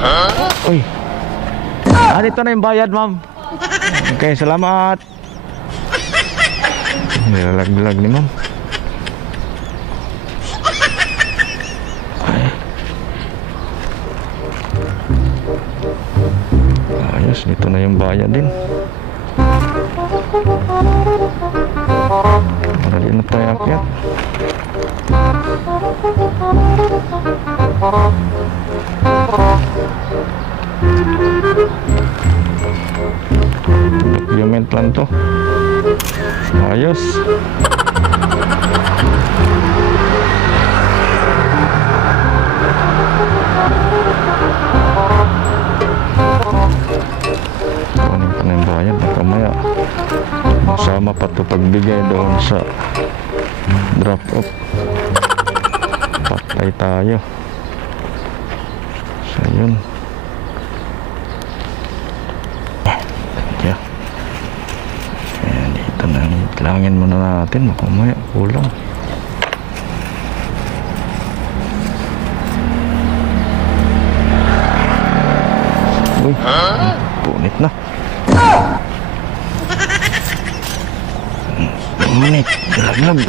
Uy. Ah, dito na yung bayad, ma'am. Okay, salamat. Nilalaglag ni ma'am. Ay. Ayos, dito na yung bayad din. Para di na tayo akyat. Document lang to. Ayos. Kunin pa na yung bayad. Baka maya. Masama pa to pagbigay doon sa drop off. Patay tayo. So yun. Itlangin muna natin. Baka maya kulang. Uy, punit na. Punit, galaglag.